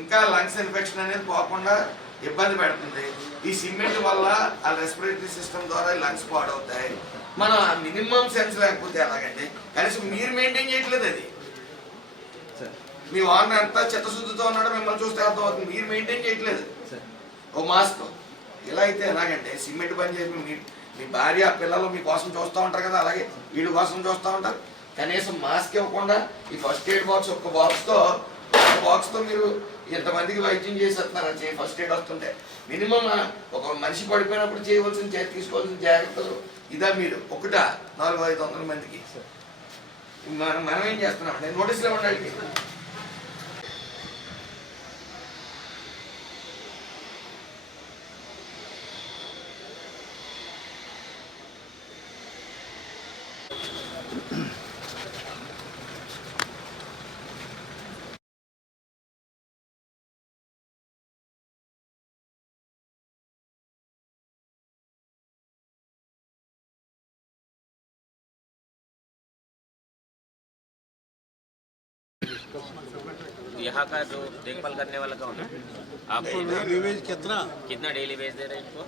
ఇంకా lungs infection అనేది పోకుండా ఇబ్బంది పెడుతుంది. ఈ సిమెంట్ వల్ల ఆ రెస్పిరేటరీ సిస్టమ్ ద్వారా లంగ్స్ పాడవుతాయి. మన మినిమం సెన్స్ లేకపోతే ఎలాగండి? కనీసం మీరు మెయింటైన్ చేయట్లేదు అది. సార్. మీ వాహనం ఎంత చిత్తశుద్ధితో ఉన్నాడో మిమ్మల్ని చూస్తే అర్థమవుతుంది. మీరు మెయింటైన్ చేయట్లేదు. సార్. ఓ మాస్క్. ఇలా అయితే ఎలాగంటే సిమెంట్ పని చేసి మీ మీ భార్య పిల్లలు మీ కోసం చూస్తూ ఉంటారు కదా అలాగే వీడి కోసం చూస్తూ ఉంటారు. కనీసం మాస్క్ ఇవ్వకుండా ఈ ఫస్ట్ ఎయిడ్ బాక్స్ ఒక్క బాక్స్తో ఒక బాక్స్తో మీరు ఎంతమందికి వైద్యం చేసేస్తున్నారు ఫస్ట్ ఎయిడ్ వస్తుంటే. మినిమం ఒక మనిషి పడిపోయినప్పుడు చేయవలసిన తీసుకోవాల్సిన జాగ్రత్తలు ఇదా మీరు. ఒకట నాలుగు ఐదు వందల మందికి. మనం మనం ఏం చేస్తున్నాం? నేను నోటీసులు ఇవ్వండి వాళ్ళకి. यहाँ का जो देखभाल करने वाला कौन है? आप कितना? कितना डेली वेज दे रहे हैं इनको?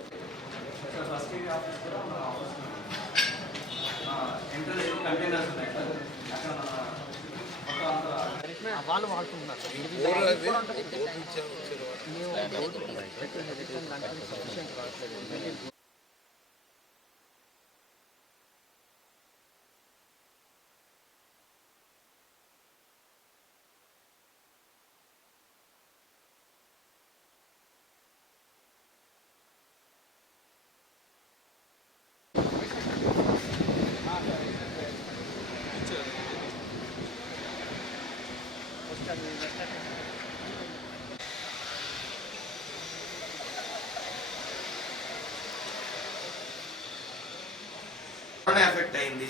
కరోనా ఎఫెక్ట్ అయింది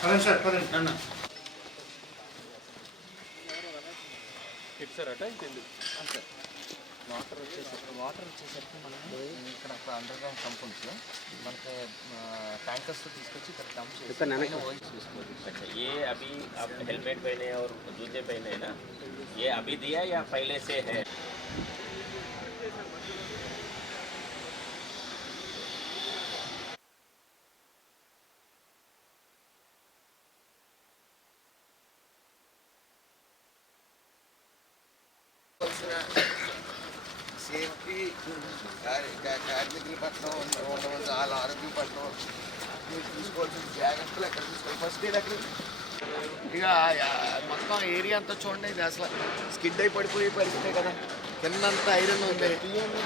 పదండి సార్ పదండి అన్న వాటర్ వచ్చేసరికి వాటర్ వచ్చేసరికి మనము ఇక్కడ అండర్ గ్రౌండ్ పంప్ ఉంటుంది మనకి ట్యాంకర్స్ తీసుకొచ్చి ఇక్కడ డంప్ చేసి పైన oils చూసుకోవాలి अच्छा ये अभी आप हेलमेट पहने और जूते पहने हैं ना ये अभी दिया या पहले से है సేఫ్టీ. కార్మికుల పట్ల ఉండవచ్చు వాళ్ళ ఆరోగ్యం పట్ల మీరు తీసుకోవాల్సిన జాగ్రత్తలు ఎక్కడ తీసుకోవాలి? ఫస్ట్ ఎయిడ్ ఎక్కడ? ఇక మొత్తం ఏరియా అంతా చూడండి ఇది అసలు స్కిడ్ అయి పడిపోయే పరిస్థితే కదా. కిందంతా ఐరన్ ఉంది.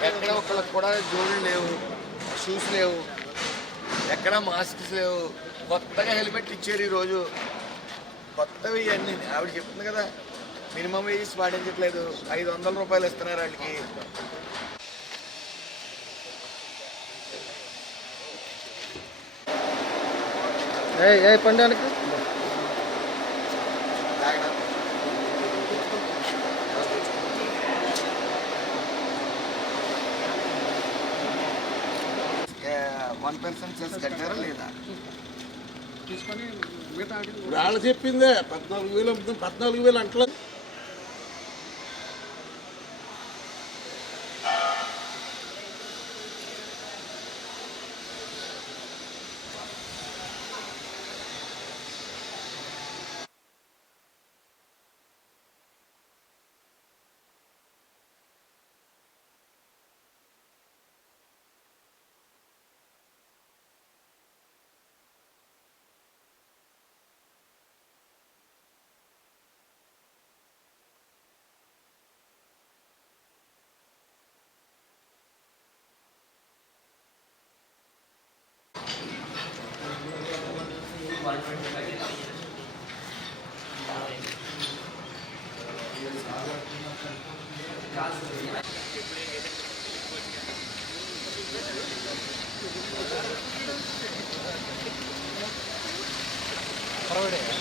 ఎక్కడ ఒకళ్ళకి కూడా జోళ్ళు లేవు షూస్ లేవు ఎక్కడ మాస్క్స్ లేవు. కొత్తగా హెల్మెట్ ఇచ్చారు ఈరోజు. కొత్తవి ఇవన్నీ. ఆవిడ చెప్తుంది కదా మినిమం వేజెస్ పాటించట్లేదు ఐదు వందల రూపాయలు ఇస్తున్నారు వాళ్ళకి. ఏ వన్ పర్సెంట్ సెస్ కట్టారా లేదా? వాళ్ళు చెప్పిందే పద్నాలుగు వేలు పద్నాలుగు వేలు అంటలేదు. பரவாயில்லையா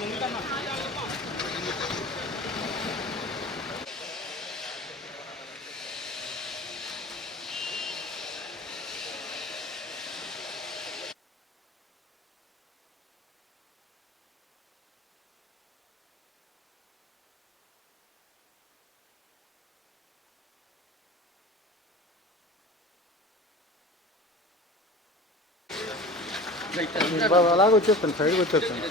ముందు కన్నా అలాగ వచ్చేస్తాను సైడ్కి వచ్చేస్తాను.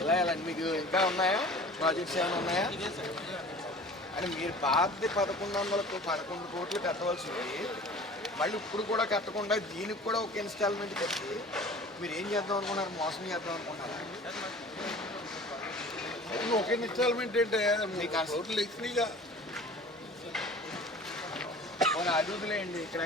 ఎలా ఎలా మీకు ఇంకా ఉన్నాయా? ప్రాజెక్ట్స్ ఏమైనా ఉన్నాయా? అని మీరు పాతది పదకొండు వందలకు పదకొండు కోట్లు కట్టవలసింది. మళ్ళీ ఇప్పుడు కూడా కట్టకుండా దీనికి కూడా ఒక ఇన్స్టాల్మెంట్ కట్టి మీరు ఏం చేద్దాం అనుకున్నారు? మోసం చేద్దాం అనుకున్నారా? ఒక ఇన్స్టాల్మెంట్ ఏంటే? మీకు అసలు- రోడ్లు ఎక్కినాయిగా ఇక్కడ.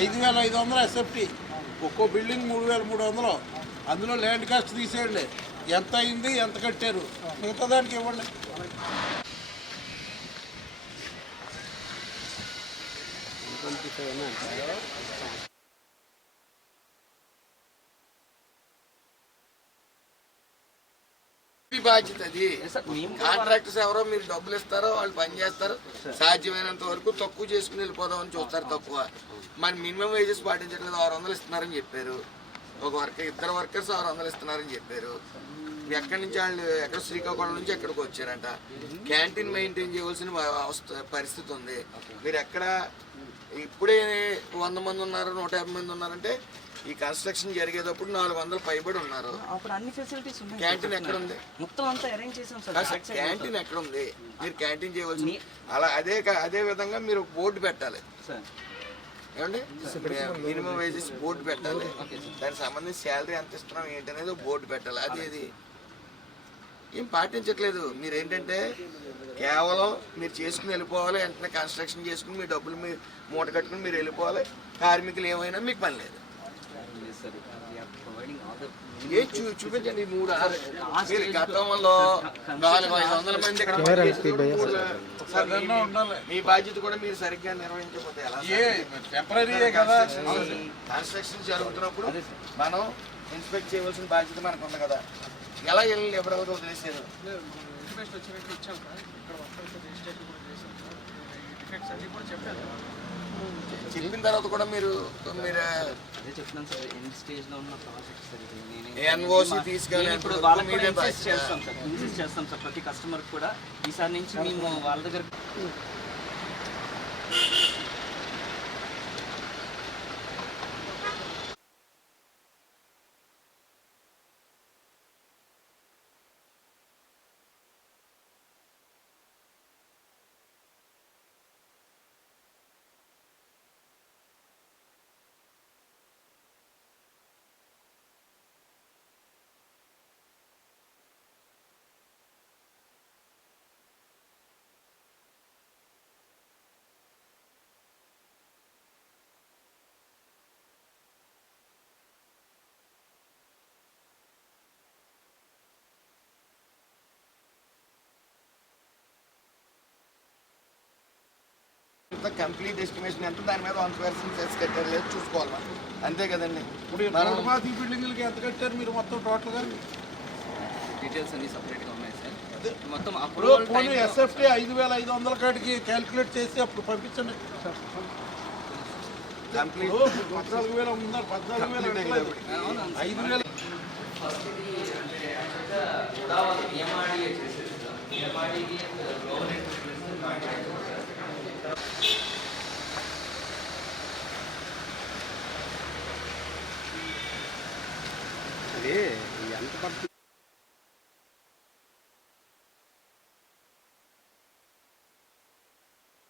ఐదు వేల ఐదు వందలు ఎస్ఎఫ్టీ ఒక్కో బిల్డింగ్ మూడు వేల మూడు వందలు. అందులో ల్యాండ్ కాస్ట్ తీసేయండి. ఎంత అయింది ఎంత కట్టారు? మిగతా దానికి ఇవ్వండి. బాధ్యత అది కాంట్రాక్టర్స్ ఎవరో మీరు డబ్బులు ఇస్తారో వాళ్ళు పని చేస్తారు. సాధ్యమైనంత వరకు తక్కువ చేసుకుని వెళ్ళిపోదామని చూస్తారు తక్కువ. మరి మినిమం వేజెస్ పాటించట్లేదు ఆరు వందలు ఇస్తున్నారని చెప్పారు. ఒక వర్కర్ ఇద్దరు వర్కర్స్ ఆరు వందలు ఇస్తున్నారని చెప్పారు. ఎక్కడి నుంచి వాళ్ళు ఎక్కడ శ్రీకాకుళం నుంచి ఎక్కడికి వచ్చారంట. క్యాంటీన్ మెయింటైన్ చేయవలసిన పరిస్థితి ఉంది. మీరు ఎక్కడ ఇప్పుడే వంద మంది ఉన్నారు నూట యాభై మంది ఉన్నారంటే ఈ కన్స్ట్రక్షన్ జరిగేటప్పుడు నాలుగు వందలు పైబడి ఉన్నారు. అప్పుడు అన్ని ఫెసిలిటీస్ ఉన్నాయి. క్యాంటీన్ ఎక్కడ ఉంది మొత్తం అంతా అరేంజ్ చేసాం సార్. క్యాంటీన్ ఎక్కడ ఉంది మీరు క్యాంటీన్ చేయవలసి అలా అదే అదే విధంగా మీరు బోర్డు పెట్టాలి. సార్. ఏమండి? మినిమం వేజెస్ బోర్డు పెట్టాలి. దానికి సంబంధించి శాలరీ ఎంత ఇస్తున్నాం ఏంటనేది బోర్డు పెట్టాలి. అది ఇది. ఏం పాటించట్లేదు. మీరు ఏంటంటే కేవలం మీరు చేసుకుని వెళ్ళిపోవాలి వెంటనే కన్స్ట్రక్షన్ చేసుకుని మీ డబ్బులు మీరు మూట కట్టుకుని మీరు వెళ్ళిపోవాలి కార్మికులు ఏమైనా మీకు పని లేదు. ఏ చూ చూపించండి మూడు ఆరు. మీరు గతంలో నాలుగు ఐదు వందల మంది ఇక్కడ మీ- ఉండాలి. మీ బాధ్యత కూడా మీరు సరిగ్గా నిర్వహించకపోతే ఎలా ఏ సార్? టెంపరీయే కదా. కన్స్ట్రక్షన్ జరుగుతున్నప్పుడు మనం ఇన్స్పెక్ట్ చేయవలసిన బాధ్యత మనకు ఉంది కదా. ఎలా వెళ్ళి ఎవరెవరు వదిలేసారు రిక్వెస్ట్ వచ్చినట్టు ఇచ్చాం సార్ ఇక్కడ వర్కర్స్ రిజిస్ట్రేషన్ కూడా చేసాం సార్ ఈ డిఫెక్ట్స్ అన్నీ కూడా చెప్పాను చెప్పిన తర్వాత కూడా మీరు మీరు అదే చెప్తున్నాను సార్ ఎన్ని స్టేజ్లో ఉన్న ప్రాజెక్ట్ సార్ ఇది నేను నేను తీసుకెళ్ళి ఇప్పుడు వాళ్ళకి కూడా ఇన్సిస్ట్. చేస్తాం సార్ ఇన్సిస్ట్ చేస్తాం సార్ ప్రతి కస్టమర్ కూడా. ఈసారి నుంచి మేము వాళ్ళ దగ్గర కంప్లీట్ ఎస్టిమేషన్ ఎంత? దాని మీద వన్ పర్సెంట్ సెస్ కట్టారు. లేదు చూసుకోవాలి? అంతే కదండి. ఇప్పుడు ఈ బిల్డింగ్లకి ఎంత కట్టారు మీరు మొత్తం టోటల్గా డీటెయిల్స్ అన్ని సపరేట్గా ఉన్నాయి సార్ మొత్తం అప్రూవల్ పోనీ ఎస్ఎఫ్టీ ఐదు వేల ఐదు వందల కాడికి క్యాలిక్యులేట్ చేసి అప్పుడు పంపించండి. పద్నాలుగు వేల ఉన్నారు పద్నాలుగు వేల. ఐదు వేల ఎంత పడుతుంది